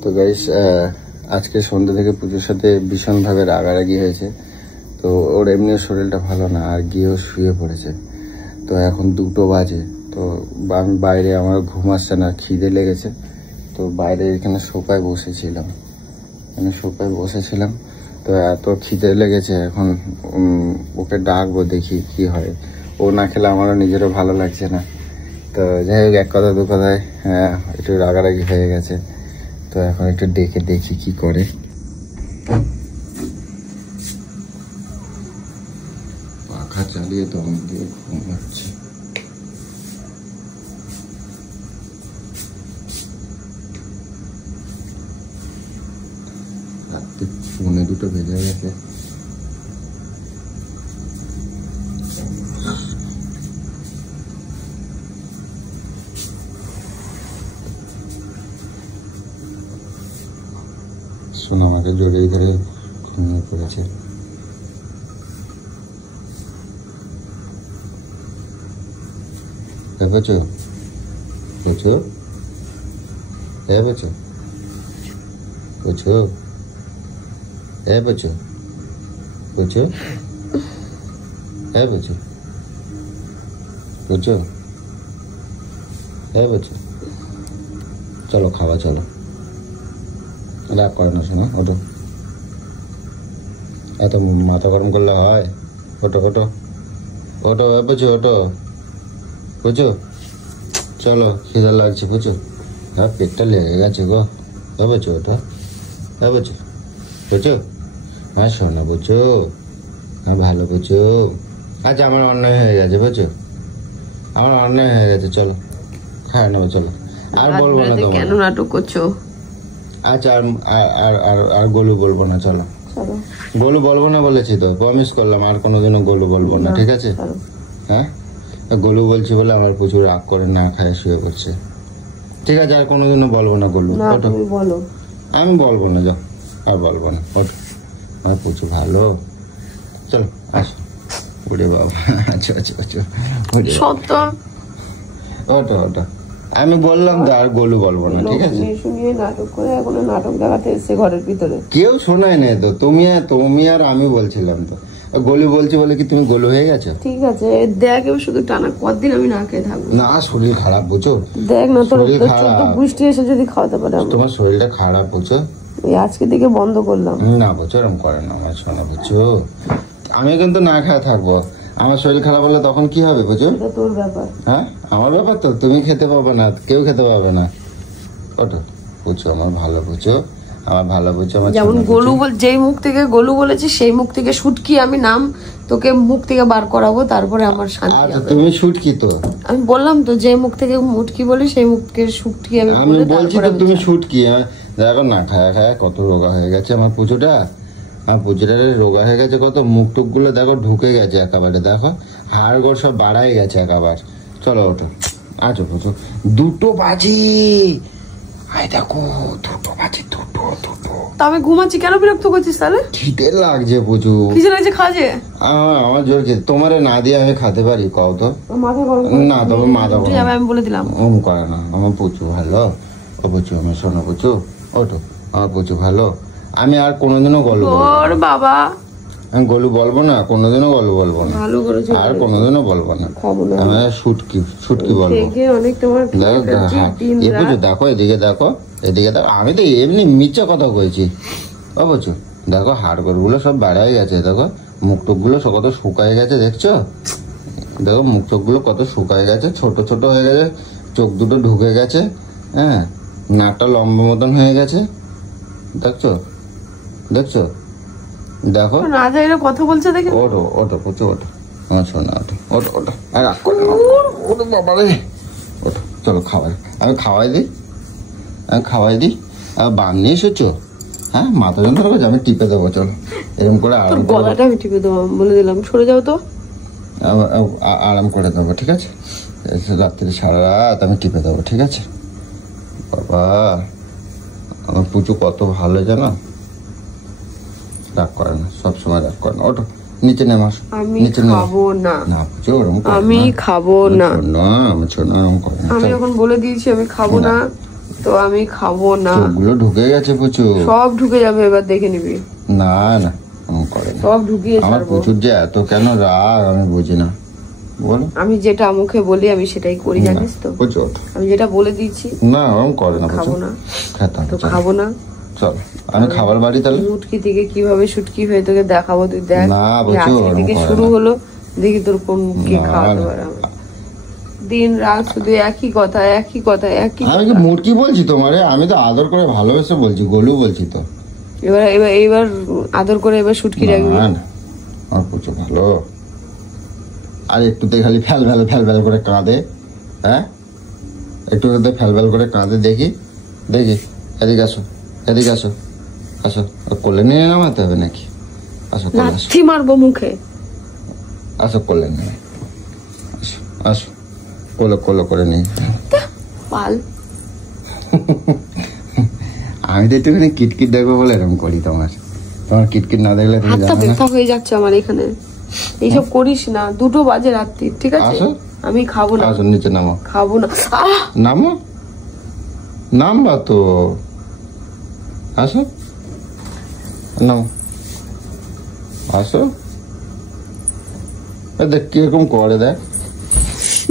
তো গাইস আজকে সন্ধ্যা থেকে পুজোর সাথে ভীষণভাবে রাগারাগি হয়েছে। তো ওর এমনিও শরীরটা ভালো না, আর গিয়েও শুয়ে পড়েছে। তো এখন 2টো বাজে। তো আমি বাইরে, আমার ঘুম আসছে না, খিদে লেগেছে। তো বাইরে এখানে সোফায় বসেছিলাম, তো এত খিদে লেগেছে এখন ওকে ডাকবো, দেখি কি হয়। ও না খেলে আমারও নিজেরও ভালো লাগছে না। তো যাই হোক, এক কথা দু কথায় একটু রাগারাগি হয়ে গেছে। তো এখন একটু ডেকে দেখি কি করে। পাখা চালিয়ে দম দিয়ে ঘুমাচ্ছে। রাত্রি 1:45 বেজে গেছে। শোন, আমাকে জড়িয়ে ধরে ঘুমিয়ে পড়েছে। বুঝছো বুঝছো বুঝছো বুঝছো বুঝছো বুঝছো বুঝছো বুঝছো বুঝছো। চলো খাওয়া, চলো। রাগ করে না শোনা, ওটো। এত মাথা গরম করলে হয়? ওটো ওটো ওটো, বুঝছো? ওটো, বুঝছো? চলো, খিদে লাগছে, বুঝছো? হ্যাঁ, পেটটা লেগে গেছে গো। বুঝছো? ওটা বুঝছো? বুঝছো? হ্যাঁ শোনা, বুঝছো? হ্যাঁ ভালো, বুঝছো? আচ্ছা, আমার অন্যায় হয়ে গেছে, বুঝছো? আমার অন্যায় হয়ে গেছে। চলো খায় নেবো, চলো। আর বলবো না তোমার। কেন নাটক করছো? আচ্ছা, আর গোলু বলবো না, চলো। গোলু বলবো না বলেছি তো, প্রমিস করলাম আর কোনোদিনও গোলু বলবো না, ঠিক আছে? হ্যাঁ, গোলু বলছি বলে আমার প্রচুর রাগ করে না খায় শুয়ে পড়ছে। ঠিক আছে, আর কোনোদিনও বলবো না গোলু। বলো। আমি বলবো না, যাও, আর বলবো না। ওঠো, আমার প্রচুর ভালো। চলো আসো। ওরে বাবা, আচ্ছা আচ্ছা আচ্ছা, সত্য। ওটা ওটা আমি বললাম তো, আর গোলু বলবো না, ঠিক আছে? শুনিয়ে নাটক করে এখন নাটক দেখাতে এসছে ঘরের ভিতরে। কেউ শোনায় নাই তো, তুমি আর আমি বলছিলাম তো। গোলু বলছি বলে কি তুমি গোলু হয়ে গেছো? ঠিক আছে, দেখ শুধু টানা কতদিন আমি না খেয়ে থাকবো? না, শরীর খারাপ, বুঝছো? দেখ না, তোর পুষ্টি এসে যদি খাওয়াতে পারে। তোমার শরীরটা খারাপ, বুঝছো? আজকে থেকে বন্ধ করলাম। না বুঝছো, এরকম করে না আমার শোনা, বুঝছো? আমি কিন্তু না খায় থাকবো। আমার শরীর খারাপ হলে তখন কি হবে, বুঝছো? তোর ব্যাপার। হ্যাঁ, আমার ব্যাপার তো। তুমি খেতে পাবে না, কেউ খেতে পাবে না। ওটা বুঝছো, আমার ভালো, বুঝছো? আমার ভালো, বুঝছো? আমার যেমন গোলু যেই মুখ থেকে গোলু বলেছি, সেই মুখ থেকে শুটকি আমি নাম তোকে মুখ থেকে বার করাবো, তারপরে আমার শান্তি হবে। তুমি শুটকি তো, আমি বললাম তো, যে মুখ থেকে মুটকি বলি সেই মুখ থেকে শুটকি আমি বলছি তো, তুমি শুটকি। দেখো না, খায় খায় কত রোগা হয়ে গেছে আমার পুজোটা। আমার পুজোটা রোগা হয়ে গেছে কত। মুখ টুক গুলো দেখো ঢুকে গেছে একেবারে, দেখো হাড় গোড় সব বাড়াই গেছে একেবারে। চলো ওঠো, আছো পুজো। 2টো বাজে, আয় দেখো, 2টো বাজে, 2টো। তা আমি ঘুমাচ্ছি, কেন বিরক্ত করছিস তাহলে? খিদে লাগছে প্রচুর। কিসে লাগছে? খাজে আমার জোর খেতে। তোমারে না দিয়ে আমি খেতে পারি, কও তো? মাথা গরম না, তবে মাথা গরম আমি বলে দিলাম। করে না, আমার প্রচুর ভালো। ও বুঝছো, আমার শোনো, বুঝছো? ওঠো, আমার প্রচুর ভালো। আমি আর কোনোদিনও গল্প বাবা, আমি গোলু বলবো না, কোনোদিনও গোলু বলবো না, আর কোনোদিনও বলবো না। আমি শুটকি বলবো। দেখো, এদিকে দেখো, এদিকে দেখো। আমি তো এমনি মিথ্যা কথা কইছি, বুঝছো? দেখো হাড় গোড় গুলো সব বাড়াই গেছে, দেখো মুখ টুক গুলো কত শুকায় গেছে, দেখছো? দেখো মুখ চোখ গুলো কত শুকায় গেছে, ছোট ছোট হয়ে গেছে, চোখ দুটো ঢুকে গেছে, হ্যাঁ, নাকটা লম্বা মতন হয়ে গেছে, দেখছো? দেখছো? দেখো না যাইলে কথা বলছে, দেখে। ওঠো ওঠো, বুঝছো? ওঠো, আমার শোনা, ওঠো ওঠো ওঠো। আর রাগ করো না, ওঠো বাবা রে, ওঠো। চলো খাওয়াই, আমি খাওয়াই দিই। আর বাম নিয়ে এসেছো? হ্যাঁ, মাথা যন্ত্রণা করছে, আমি টিপে দেবো, চলো। এরকম করে গলাটা আমি টিপে দেবো, বলে দিলাম। সরে যাও তো, আরাম করে দেবো, ঠিক আছে? রাত্রি সারা রাত আমি টিপে দেবো, ঠিক আছে? বাবা, আমার পুজো কত ভালো জানো, রাগ করে না, সবসময় রাগ করে না। ওঠো, নিচে নেমে আসো। আমি খাবো না। না পুজো, ওরকম আমি খাবো না। আমার ছোট ওরকম করে না। আমি এখন বলে দিয়েছি আমি খাবো না। তো আমি খাবো না। চোখগুলো ঢুকে গেছে প্রচুর। সব ঢুকে যাবে, এবার দেখে নিবি। না না করে সব ঢুকিয়ে আমার ছাড়বো। প্রচুর যে এত কেন রাগ আমি বুঝি না, বলো। আমি যেটা মুখে বলি আমি সেটাই করি, জানিস তো। প্রচুর আমি যেটা বলে দিচ্ছি। না ওরকম করে না, খাবো না, খেতাম তো খাবো না। চল আমি খাবার বাড়ি তাহলে। মুটকি থেকে কিভাবে শুটকি হয়ে তোকে দেখাবো, তুই দেখ। না আজকে থেকে শুরু হলো, দেখি তোর কোন কে খাওয়াতে পারে। দিন রাত শুধু একই কথা একই কথা একই। আমি কি মুটকি বলছি তোমারে? আমি তো আদর করে ভালোবেসে বলছি, গোলু বলছি তো। এবার এবার এবার আদর করে এবার শুটকি রাখবি। না না আমার প্রচুর ভালো। আর একটুতে খালি ফ্যাল ফ্যাল ফ্যাল ফ্যাল করে কাঁদে। হ্যাঁ একটুতে ফ্যাল ফ্যাল করে কাঁদে, দেখি দেখি। এদিকে আসো, এদিকে আসো, আসো। কোলে নিয়ে নামাতে হবে নাকি? আসো কোলে আসো, লাথি মারবো মুখে। আসো কোলে নিয়ে আসো, আসো কোলে কোলে করে নিয়ে। পাল আমি তো একটুখানি কিটকিট দেখবো বলে এরকম করি। তোমার কিটকিট না দেখলে তুমি হাতটা জানো না। ব্যথা হয়ে যাচ্ছে আমার এখানে। এইসব করিস না, 2টো বাজে রাত্রি, ঠিক আছে? আসো। আমি খাবো না। আসো নিচে নামো। খাবো না। আহ! নামো, নামবা তো। আসো নামো, আসো। দেখ কিরকম করে, দেখ।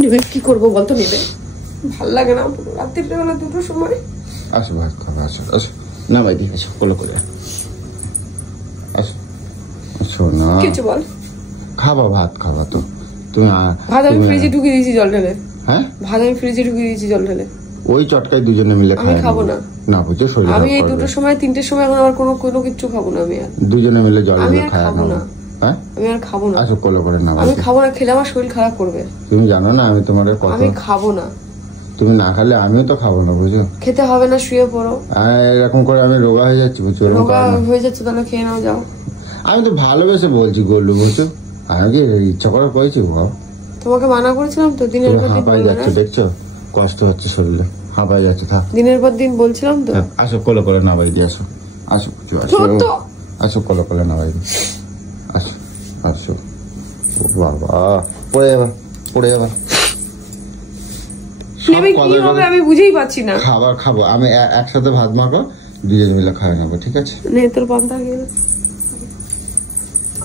নেবে কি করবো বলতো? নেবে ভাল লাগে না রাত্রিবেলা 2টোর সময়। আসো ভাত খাবো, আসো আসো। না ভাই দিকে আসো, কোলো করে আসো। আসো না, কিছু বল। খাবা ভাত খাবা তো তুমি। ভাত আমি ফ্রিজে ঢুকিয়ে দিয়েছি জল ঢেলে। হ্যাঁ ভাত আমি ফ্রিজে ঢুকিয়ে দিয়েছি জল ঢেলে। ওই চটকায় দুজনে মিলে আমি খাবো না। না বুঝছো শরীর আমি এই 2টোর সময় 3টের সময় এখন আর কোনো কিচ্ছু খাবো না। আমি আর দুজনে মিলে জল আমি ঢেলে আর খায় খাবো না। না। হ্যাঁ আমি আর খাবো না। আসো কোলো করে না। আমি খাবো না, খেলে আমার শরীর খারাপ করবে। তুমি জানো না আমি তোমার কত। আমি খাবো না। তুমি না খেলে আমিও তো খাবো না, বুঝছো। খেতে হবে না, শুয়ে পড়ো। এরকম করে আমি রোগা হয়ে যাচ্ছি, বুঝছো। রোগা হয়ে যাচ্ছে, তাহলে খেয়ে নাও, যাও। আমি তো ভালোবেসে বলছি গোল্ডু, বুঝছো। আমি কি ইচ্ছা করে করেছি? বাবা তোমাকে মানা করেছিলাম তো, দিনের পর দিন হাঁপাই বলবে যাচ্ছে, না। দেখছো কষ্ট হচ্ছে শরীরে, হাঁপাই যাচ্ছে। থাক দিনের পর দিন বলছিলাম তো। আসো কোলো করে না বাড়ি দিয়ে আসো। আসো বুঝছো, আসো তো আসো কোলো করে না বাড়ি দিয়ে আসো। আসো বাবা, পড়ে যাবা পড়ে যাবা। নেবে কি হবে আমি বুঝেই পাচ্ছি না। খাবার খাবো আমি একসাথে, ভাত মাখো দুজন মিলে খাওয়া নেবো, ঠিক আছে? নে তোর পান্তা খেয়ে নে।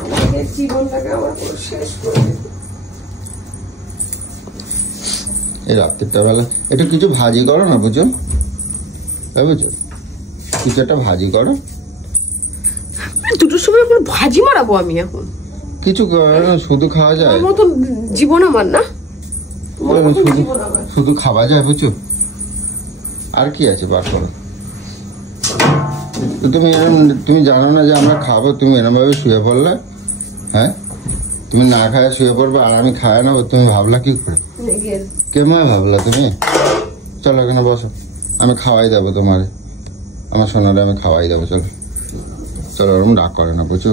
আমাদের জীবনটাকে আমার পুরো শেষ করে দিল। এই রাত্রিটা বেলা একটু কিছু ভাজি করো না, বুঝো, বুঝো, কিছু একটা ভাজি করো। 2টোর সময় এখন ভাজি মারাবো আমি এখন? কিছু শুধু খাওয়া যায়? আমার মতন জীবন আমার না, তোমার মতন শুধু জীবন আমার। শুধু খাওয়া যায়, বুঝছো। আর কি আছে বার করো। তো তুমি জানো না যে আমরা খাবো, তুমি এরম ভাবে শুয়ে পড়লে। হ্যাঁ তুমি না খায় শুয়ে পড়বে আর আমি খায় নেবো, তুমি ভাবলা কি করে? কেমন ভাবলা তুমি? চলো এখানে বসো, আমি খাওয়াই দেবো তোমারে, আমার সোনারে আমি খাওয়াই দেবো। চলো চলো, ওরকম রাগ করে না, বুঝছো।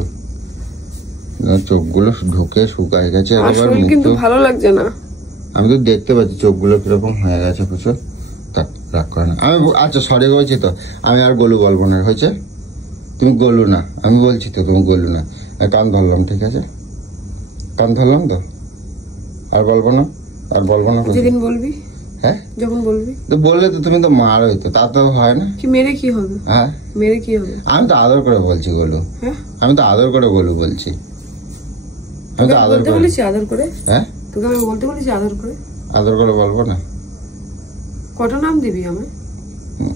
চোখগুলো ঢুকে শুকায় গেছে এবার, কিন্তু ভালো লাগছে না। আমি তো দেখতে পাচ্ছি চোখগুলো কিরকম হয়ে গেছে, বুঝছো। রাগ করে না। আমি আচ্ছা সরি বলছি তো, আমি আর গোলু বলবো না, হয়েছে। তুমি গোলু না, আমি বলছি তো তুমি গোলু না। কান ধরলাম, ঠিক আছে, কান ধরলাম তো। আর বলবো না, আর বলবো না। যেদিন বলবি, হ্যাঁ যখন বলবি তো বললে তো তুমি তো মার হইতো, তা তো হয় না। কি মেরে কি হবে? হ্যাঁ মেরে কি হবে? আমি তো আদর করে বলছি গোলু। হ্যাঁ আমি তো আদর করে গোলু বলছি। আমি তো আদর বলতে করে। বলেছি আদর করে? হ্যাঁ তোকে আমি বলতে বলেছি আদর করে? আদর করে বলবো না? কটা নাম দিবি আমায়?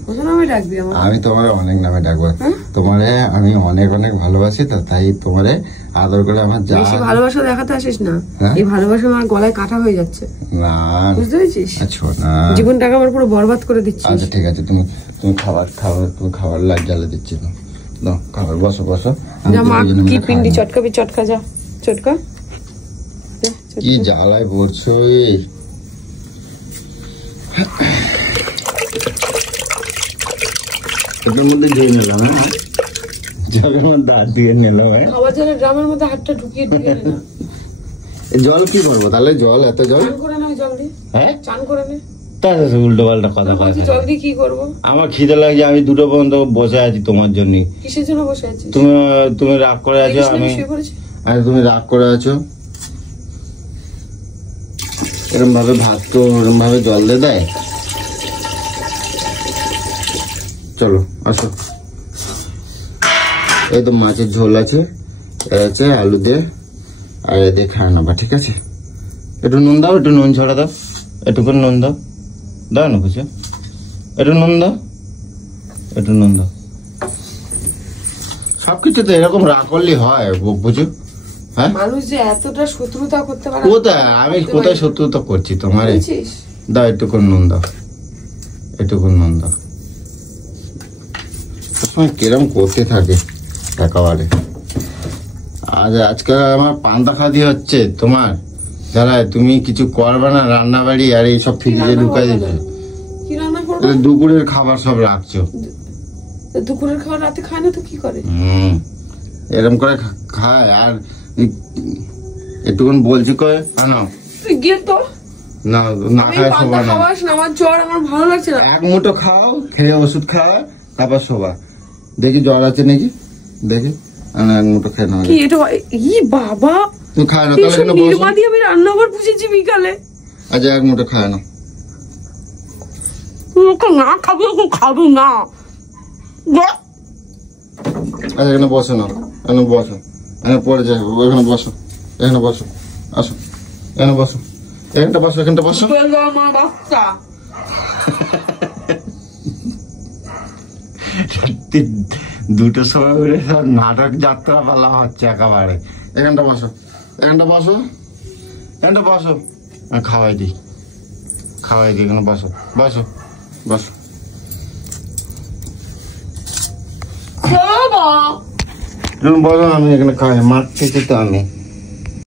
কত নামে ডাকবি আমায়? আমি তোমারে অনেক নামে ডাকবো। হ্যাঁ? তোমারে আমি অনেক অনেক ভালোবাসি তো, তাই তোমারে আদর করে আমার যা। বেশি ভালোবাসা দেখাতে আসিস না। হ্যাঁ? এই ভালোবাসা আমার গলায় কাটা হয়ে যাচ্ছে, না বুঝতে পেরেছিস? আচ্ছা না, জীবনটাকে আমার পুরো বরবাদ করে দিচ্ছিস। আচ্ছা ঠিক আছে, তুমি তুমি খাবার লাগ জ্বালা দিচ্ছি না। দাও খাবার, বসো বসো। আমি যা মা দুজনে মিলে কি খাই পিন্ডি না। চটকাবি, চটকা যা, চটকা যা, চটকা। কি জ্বালায় পড়ছো এই। এটার মধ্যে দিয়ে নিলাম, হ্যাঁ জলের মধ্যে হাত দিয়ে নিলাম। হ্যাঁ খাবার জন্য ড্রামের মধ্যে হাতটা ঢুকিয়ে ঢুকিয়ে নে না। জল কি করবো তাহলে? জল এত জল? চান করে নে ওই জল দিয়ে, হ্যাঁ চান করে নে। তার উল্টো পাল্টা কথা কয়। জল দিয়ে কি করবো? আমার খিদে লাগছে, আমি 2টো পর্যন্ত বসে আছি তোমার জন্য। কিসের জন্য বসে আছিস? তুমি রাগ করে আছো। দেখিস না আমি শুয়ে পড়েছি? তুমি রাগ করে আছো। এরম ভাবে ভাত তো এরম ভাবে জল দিয়ে দেয়? চলো আসো। এই তো মাছের ঝোল আছে, আছে আলু দিয়ে, আর এ দিয়ে খায় নেবা, ঠিক আছে? একটু নুন দাও, একটু নুন ছড়া দাও, একটু করে নুন দাও, দাও না বুঝছো, একটু নুন দাও, একটু নুন দাও। সবকিছু তো এরকম রাগ করলে হয় বুঝো? হ্যাঁ, মানুষ যে এতটা শত্রুতা করতে পারে। কোথায় আমি কোথায় শত্রুতা করছি তোমার? দাও একটু করে নুন দাও, একটু করে নুন দাও। কিরম করতে থাকে একেবারে। আজকে আমার পান্তা খাদি হচ্ছে তোমার, যারা তুমি কিছু করবে না রান্না বাড়ি, আর এই সব ফ্রিজে ঢুকাই দিচ্ছ। দুপুরের খাবার সব রাখছো। দুপুরের খাবার রাতে খায় না তো কি করে? এরকম করে খায়। আর একটুক্ষণ বলছি কয়ে আনো গিয়ে তো না, না খায় শোভা না। আমার জ্বর, আমার ভালো লাগছে না। এক মুঠো খাও, খেয়ে ওষুধ খাওয়া, তারপর শোভা। দেখি জ্বর আছে নাকি, দেখি এক মুঠো খেয়ে নাও। কি এটা? ই বাবা, তুমি খায় না তাহলে? নির্মা দিয়ে আমি রান্নাঘর পুষেছি বিকালে। আচ্ছা এক মুঠো খায় না। না খাবো, খাবো না। আচ্ছা এখানে বসো না, এখানে বসো, এখানে পড়ে যাই, এখানে বসো, এখানে বসো, আসো এখানে বসো, এখানটা বসো, এখানটা বসো। সত্যি দুটোর সময় উঠে সব নাটক যাত্রা পালা হচ্ছে একেবারে। এখানটা বসো, এখানটা বসো, এখানটা বসো, খাওয়াই দিই, খাওয়াই দিই, এখানে বসো, বসো, বসো। বলো আমি এখানে খাই, মাছ খেয়েছি তো আমি।